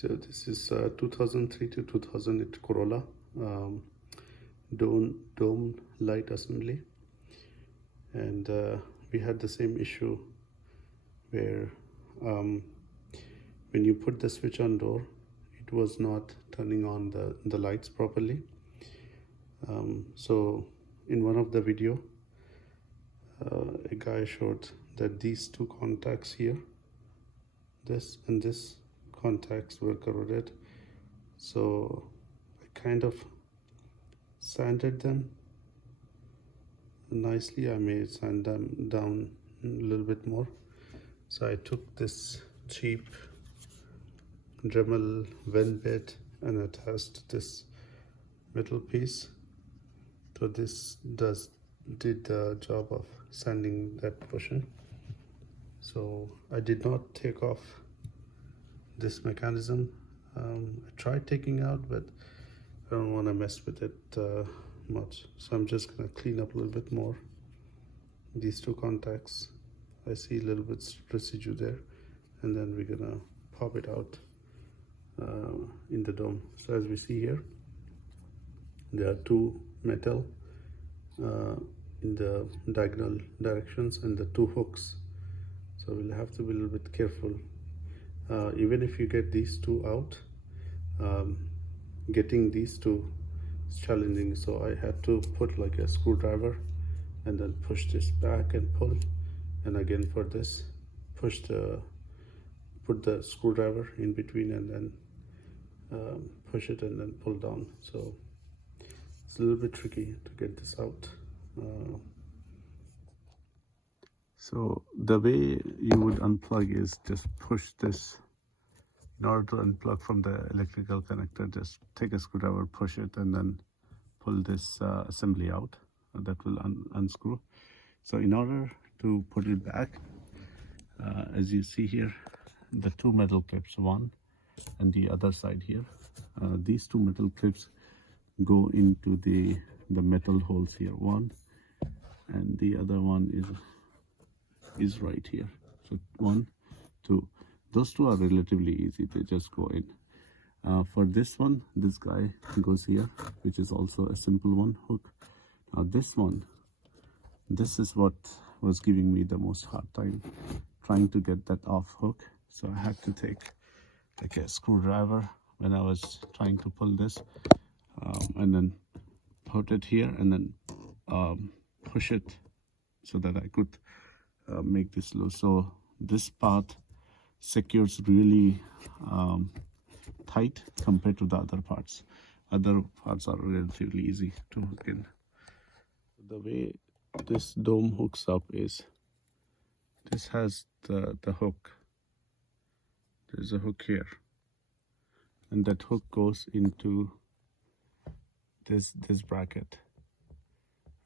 So this is 2003 to 2008 Corolla dome light assembly, and we had the same issue where when you put the switch on door, it was not turning on the lights properly. So in one of the video, a guy showed that these two contacts here, this and this contacts were corroded. So I kind of sanded them nicely. I may sand them down a little bit more. So I took this cheap Dremel vent bit and attached this metal piece. So this did the job of sanding that portion. So I did not take off this mechanism. I tried taking out, but I don't want to mess with it much. So I'm just gonna clean up a little bit more. These two contacts, I see a little bit residue there, and then we're gonna pop it out in the dome. So as we see here, there are two metal in the diagonal directions and the two hooks. So we'll have to be a little bit careful. Even if you get these two out, getting these two is challenging. So I had to put like a screwdriver and then push this back and pull, and again for this, put the screwdriver in between and then push it and then pull down. So it's a little bit tricky to get this out. So the way you would unplug is just push this. In order to unplug from the electrical connector, just take a screwdriver, push it, and then pull this assembly out. That will unscrew. So in order to put it back, as you see here, the two metal clips, one and the other side here, these two metal clips go into the metal holes here, one, and the other one is right here. So 1, 2, those two are relatively easy, they just go in. For this one, this guy goes here, which is also a simple one, hook. Now this one, this is what was giving me the most hard time trying to get that off hook. So I had to take like a screwdriver when I was trying to pull this, and then put it here and then push it so that I could make this loose. So this part secures really tight compared to the other parts. Other parts are relatively easy to hook in. The way this dome hooks up is, this has the hook. There's a hook here, and that hook goes into this bracket,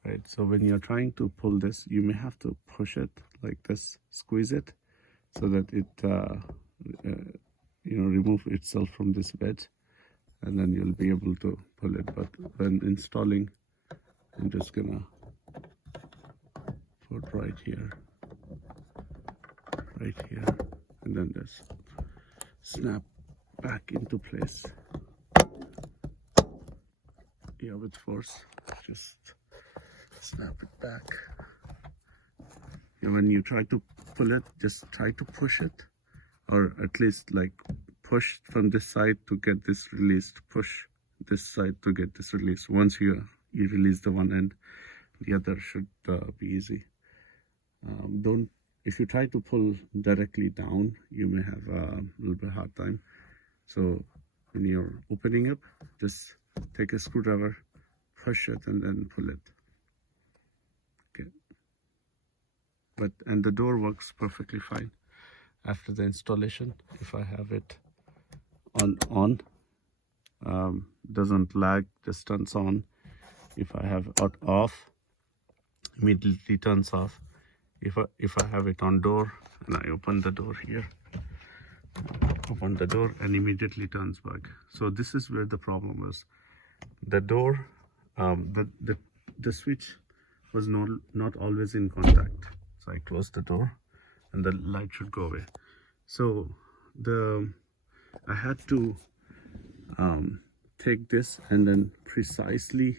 right? So when you're trying to pull this, you may have to push it like this, squeeze it, so that it remove itself from this wedge, and then you'll be able to pull it. But when installing, I'm just gonna put right here, and then just snap back into place. Yeah, with force, just snap it back. And when you try to pull it, just try to push it, or at least like push from this side to get this released, push this side to get this released. Once you release the one end, the other should be easy. If you try to pull directly down, you may have a little bit hard time. So when you're opening up, just take a screwdriver, push it, and then pull it. Okay. And the door works perfectly fine after the installation. If I have it on, doesn't lag, just turns on. If I have it off, immediately turns off. If I have it on door and I open the door here, open the door and immediately turns back. So this is where the problem was. The door, the switch was not always in contact. So I closed the door and the light should go away. So the I had to take this and then precisely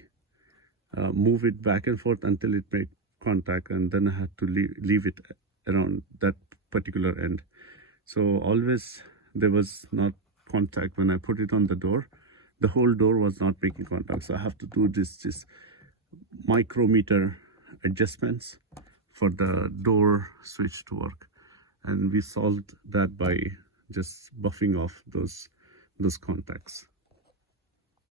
move it back and forth until it made contact, and then I had to leave it around that particular end. So always there was not contact when I put it on the door. The whole door was not making contact, so I have to do this micrometer adjustments for the door switch to work, and we solved that by just buffing off those contacts.